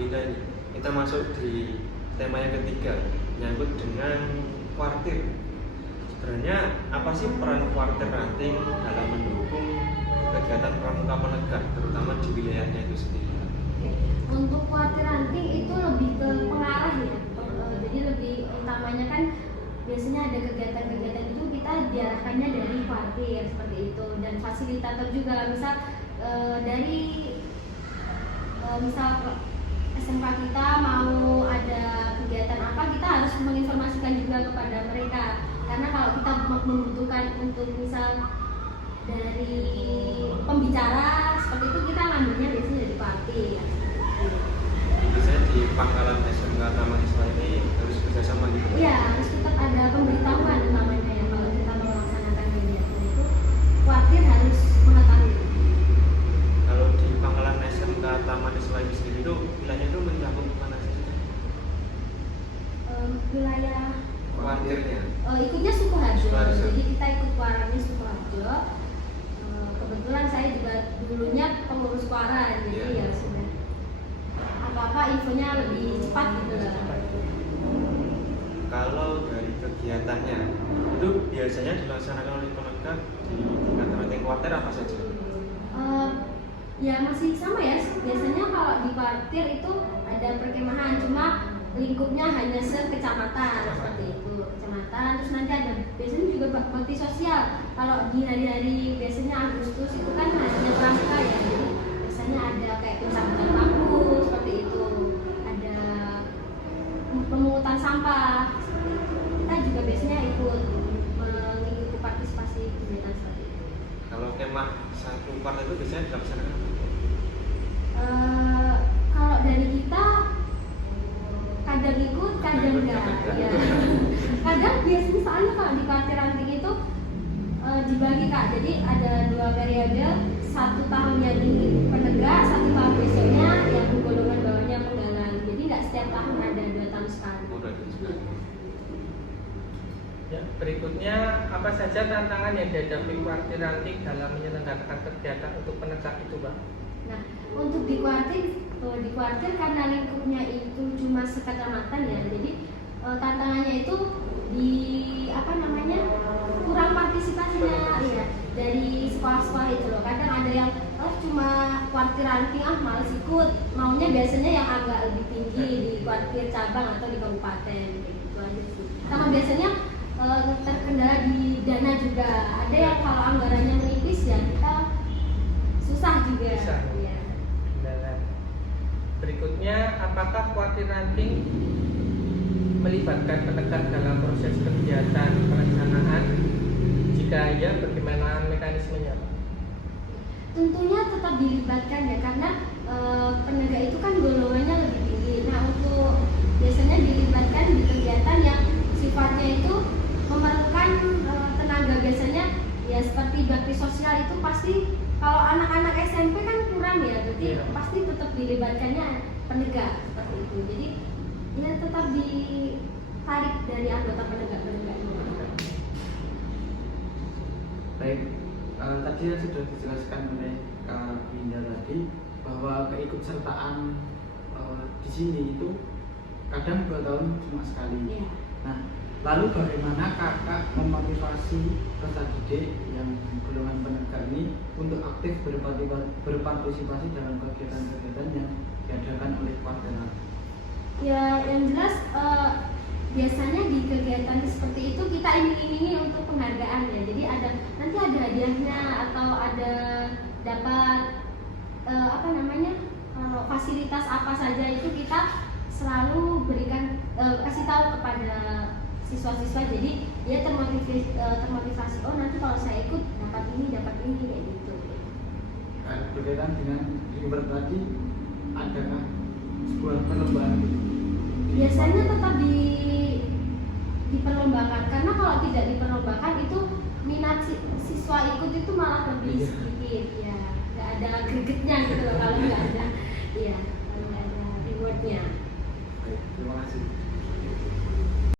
Winda ini, kita masuk di tema yang ketiga, menyangkut dengan kuartir. Sebenarnya apa sih peran kuartir ranting dalam mendukung kegiatan pramuka penegak, terutama di wilayahnya itu sendiri? Untuk kuartir ranting itu lebih ke pengarah ya. Jadi lebih utamanya kan biasanya ada kegiatan-kegiatan itu kita diarahkannya dari kuartir seperti itu, dan fasilitator juga misal dari misal SMK kita mau ada kegiatan apa, kita harus menginformasikan juga kepada mereka, karena kalau kita membutuhkan untuk misal dari pembicara seperti itu, kita ngambilnya biasanya dari kuartir. Biasanya di pangkalan SMK Taman Iswa ini harus bekerjasama gitu? Iya, harus tetap ada pemberitahuan utamanya ya, kalau kita mau melaksanakan kegiatan itu kuartir harus mengetahui. Kalau di pangkalan SMK Taman Iswa ini sendiri itu wilayahnya itu mencakup mana saja? Wilayah Kuartirnya? Ikutnya Sukoharjo, Sukoharjo. jadi kita ikut kuaranya Sukoharjo. Kebetulan saya juga dulunya pengurus kuaran, jadi ya sudah apa-apa infonya lebih cepat gitu lah. Kalau dari kegiatannya itu biasanya dilaksanakan oleh penegak di tingkat ranting kuartir apa saja? Ya masih sama ya, biasanya kalau di kuartir itu ada perkemahan, cuma lingkupnya hanya sekecamatan seperti itu, kecamatan. Terus nanti ada biasanya juga bakti sosial. Kalau di hari-hari biasanya Agustus itu kan hanya pramuka ya, jadi biasanya ada kayak pencabutan paku seperti itu, ada pemungutan sampah seperti itu. Kita juga biasanya ikut mengikuti partisipasi kegiatan seperti itu. Kalau kemah satu part itu biasanya dilaksanakan apa? Kalau dari kita kadang ikut, kadang enggak. Ya. Kadang biasanya soalnya kalau di kuartir ranting itu dibagi Kak. Jadi ada 2 periode, 1 tahunnya di penegak, 1 tahun besoknya yang golongan bawahnya penggalang. Jadi nggak setiap tahun ada 2 tahun sekali. Ya, berikutnya apa saja tantangan yang dihadapi kuartir ranting dalam menyelenggarakan kegiatan untuk penegak itu, Pak? Nah, untuk di kuartir karena lingkupnya itu cuma sekecamatan ya, jadi tantangannya itu di kurang partisipasinya ya dari sekolah-sekolah itu loh. Kadang ada yang cuma kuartir ranting males ikut, maunya biasanya yang agak lebih tinggi di kuartir cabang atau di kabupaten gitu aja sih. Sama biasanya terkendala di dana juga. Ada yang kalau anggarannya menipis ya kita susah juga. Susah. Ya. Berikutnya, apakah kuartir ranting melibatkan penegak dalam proses kegiatan pelaksanaan? Jika iya, bagaimana mekanismenya, Pak? Tentunya tetap dilibatkan ya, karena penegak itu kan golongannya lebih tinggi. Nah, untuk biasanya dilibatkan di kegiatan yang sifatnya itu memerlukan tenaga, biasanya ya seperti bakti sosial itu pasti. Kalau anak-anak SMP kan kurang ya, jadi pasti tetap dilibatkannya penegak seperti itu. Jadi ya tetap ditarik dari anggota penegak-penegaknya. Baik, tadi sudah dijelaskan oleh Kak Winda tadi bahwa keikutsertaan di sini itu kadang 2 tahun cuma sekali. Ya. Nah, lalu bagaimana kakak memotivasi peserta didik yang golongan penegak ini untuk aktif berpartisipasi dalam kegiatan-kegiatan yang diadakan oleh kuartir ranting? Ya, yang jelas biasanya di kegiatan seperti itu kita iming-imingi untuk penghargaan ya. Jadi nanti ada hadiahnya atau ada dapat fasilitas apa saja itu kita selalu berikan, kasih tahu kepada siswa-siswa, jadi dia termotivasi, oh nanti kalau saya ikut dapat ini kayak gitu. Berkaitan dengan reward tadi, adakah sebuah perlombaan? Biasanya tetap diperlombakan, karena kalau tidak diperlombakan itu minat siswa ikut itu malah lebih sedikit ya, nggak ada gregetnya gitu loh kalau nggak ada, ya kalau nggak ada rewardnya. Baik, terima kasih.